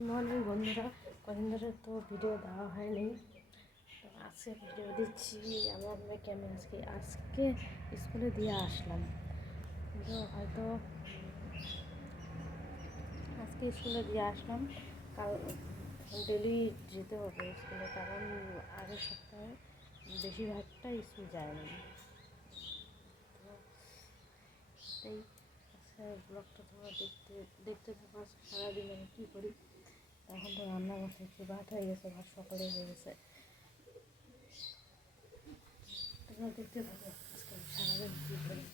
Morning বন্ধুরা, কদিন ধরে তো ভিডিও দেওয়া হয়নি, তো আজকে ভিডিও দিচ্ছি। আমার মেয়েকে আমি আজকে স্কুলে দিয়ে আসলাম, তো হয়তো আজকে স্কুলে দিয়ে আসলাম। কাল ডেলি যেতে হবে স্কুলে, কারণ আগের সপ্তাহে বেশিরভাগটা স্কুল যায়নি। তো এই আজকে ব্লগটা তোমরা দেখতে থাকো। সারাদিন আমি কী করি। এখন তো রান্না করতে একটু ভাত হয়ে গেছে, ভাত সকালে হয়ে গেছে। তোমরা দেখতে থাকো আজকে আমি সারাদিন কী করি।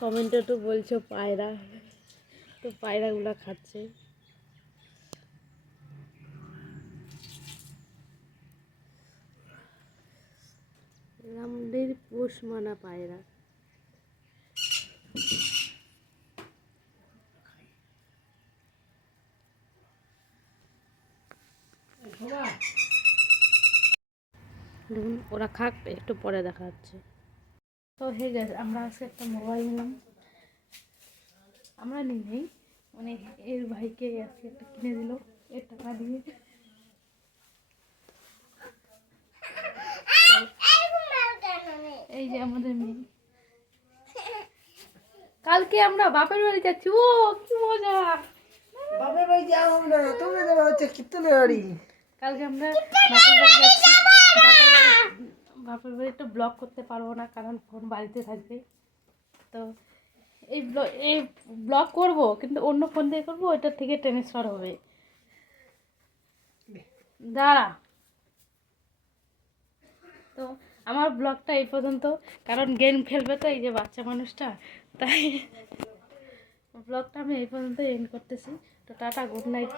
কমেন্টে তো বলছো পায়রা, তো পায়রাগুলো খাচ্ছে। আমাদের পোষ মানা পায়রা। দেখুন ওরা খাক, একটু পরে দেখা যাচ্ছে। তো হে গেছে, আমরা আজকে একটা মোবাইল নিলাম। আমরা নিই নেই, মানে এর ভাইকে আজকে একটা কিনে দিল এর টাকা দিয়ে। এই যে আমাদের মেয়ে, কালকে আমরা বাপের বাড়ি যাচ্ছি। ও কি মজা! বাপের বাড়ি যাও না, তোমরা যাবে হচ্ছে কীর্তনের বাড়ি। কালকে আমরা বাপের বাড়ি যাচ্ছি। বাপের বাড়ি তো ব্লগ করতে পারবো না, কারণ ফোন বাড়িতে থাকবে। তো এই ব্লগ করব, কিন্তু অন্য ফোন দিয়ে করবো, ওইটার থেকে ট্রান্সফার হবে। দাঁড়া। তো আমার ব্লগটা এই পর্যন্ত, কারণ গেম খেলবে তো এই যে বাচ্চা মানুষটা, তাই ব্লগটা আমি এই পর্যন্ত এন্ড করতেছি। তো টাটা, গুড নাইট।